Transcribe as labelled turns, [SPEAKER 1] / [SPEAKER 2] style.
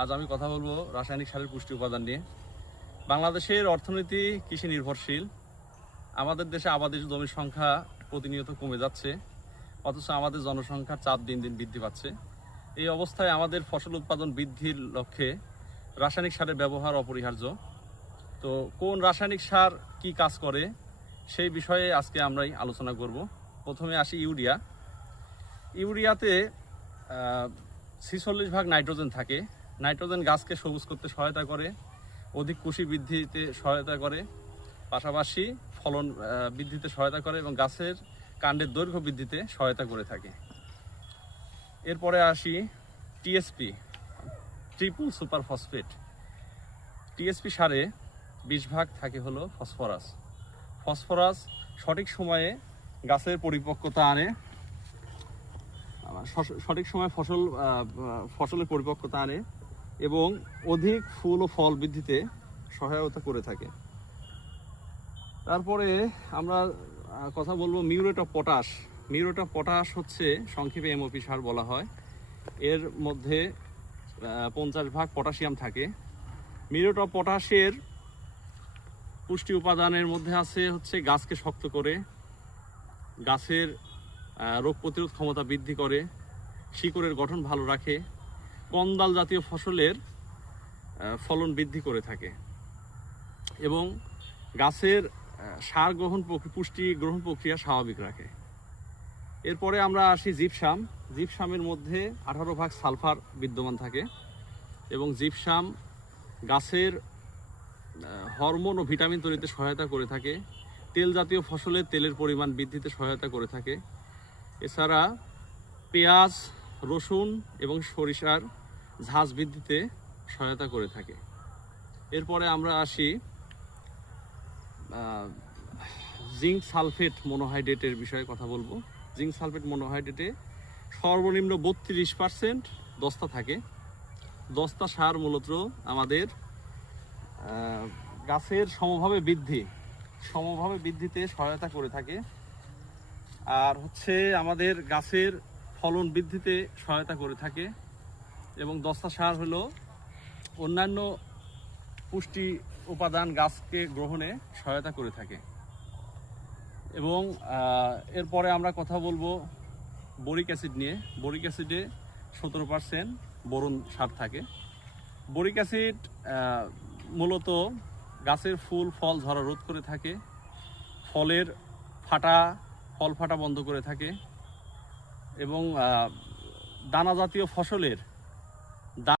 [SPEAKER 1] আজ আমি কথা বলব রাসায়নিক সারের পুষ্টি উপাদান নিয়ে। বাংলাদেশের অর্থনীতি কৃষি নির্ভরশীল। আমাদের দেশে আবাদের জমির সংখ্যা প্রতিনিয়ত কমে যাচ্ছে, অথচ আমাদের জনসংখ্যার চাপ দিন দিন বৃদ্ধি পাচ্ছে। এই অবস্থায় আমাদের ফসল উৎপাদন বৃদ্ধির লক্ষ্যে রাসায়নিক সারের ব্যবহার অপরিহার্য। তো কোন রাসায়নিক সার কি কাজ করে, সেই বিষয়ে আজকে আমরাই আলোচনা করব। প্রথমে আসি ইউরিয়া। ইউরিয়াতে ছিচল্লিশ ভাগ নাইট্রোজেন থাকে। নাইট্রোজেন গাছকে সবুজ করতে সহায়তা করে, অধিক কুশি বৃদ্ধিতে সহায়তা করে, পাশাপাশি ফলন বৃদ্ধিতে সহায়তা করে এবং গাছের কাণ্ডের দৈর্ঘ্য বৃদ্ধিতে সহায়তা করে থাকে। এরপরে আসি TSP triple super phosphate TSP সারে বিশ ভাগ থাকে হলো ফসফরাস। ফসফরাস সঠিক সময়ে গাছের পরিপক্কতা আনে সঠিক সময় ফসল ফসলের পরিপক্কতা আনে এবং অধিক ফুল ও ফল বৃদ্ধিতে সহায়তা করে থাকে। তারপরে আমরা কথা বলব muriate of potash. Muriate of potash হচ্ছে সংক্ষেপে এমওপি সার বলা হয়। এর মধ্যে পঞ্চাশ ভাগ পটাশিয়াম থাকে। মিউরেট অফ পটাশের পুষ্টি উপাদানের মধ্যে আছে হচ্ছে গাছকে শক্ত করে, গাছের রোগ প্রতিরোধ ক্ষমতা বৃদ্ধি করে, শিকড়ের গঠন ভালো রাখে কন্দাল জাতীয় ফসলের ফলন বৃদ্ধি করে থাকে এবং গাছের সার গ্রহণ পুষ্টি গ্রহণ প্রক্রিয়া স্বাভাবিক রাখে। এরপরে আমরা আসি জিপসাম। জিপসামের মধ্যে আঠারো ভাগ সালফার বিদ্যমান থাকে এবং জিপসাম গাছের হরমোন ও ভিটামিন তৈরিতে সহায়তা করে থাকে। তেল জাতীয় ফসলের তেলের পরিমাণ বৃদ্ধিতে সহায়তা করে থাকে। এছাড়া পেঁয়াজ রসুন এবং সরিষার ঝাঁজ বৃদ্ধিতে সহায়তা করে থাকে। এরপরে আমরা আসি জিঙ্ক সালফেট মনোহাইড্রেটের বিষয়ে কথা বলব। জিঙ্ক সালফেট মনোহাইড্রেটে সর্বনিম্ন বত্রিশ পার্সেন্ট দস্তা থাকে। দস্তা সার মূলত আমাদের গাছের সমভাবে বৃদ্ধি, সমভাবে বৃদ্ধিতে সহায়তা করে থাকে। আর হচ্ছে আমাদের গাছের ফলন বৃদ্ধিতে সহায়তা করে থাকে এবং দস্তা সার হলো অন্যান্য পুষ্টি উপাদান গাছকে গ্রহণে সহায়তা করে থাকে। এবং এরপরে আমরা কথা বলব বরিক অ্যাসিড নিয়ে। বরিক অ্যাসিডে সতেরো পার্সেন্ট বোরন সার থাকে। বরিক অ্যাসিড মূলত গাছের ফুল, ফল, ঝরা রোধ করে থাকে। ফলের ফাটা, ফল ফাটা বন্ধ করে থাকে। এবং দানা জাতীয় ফসলের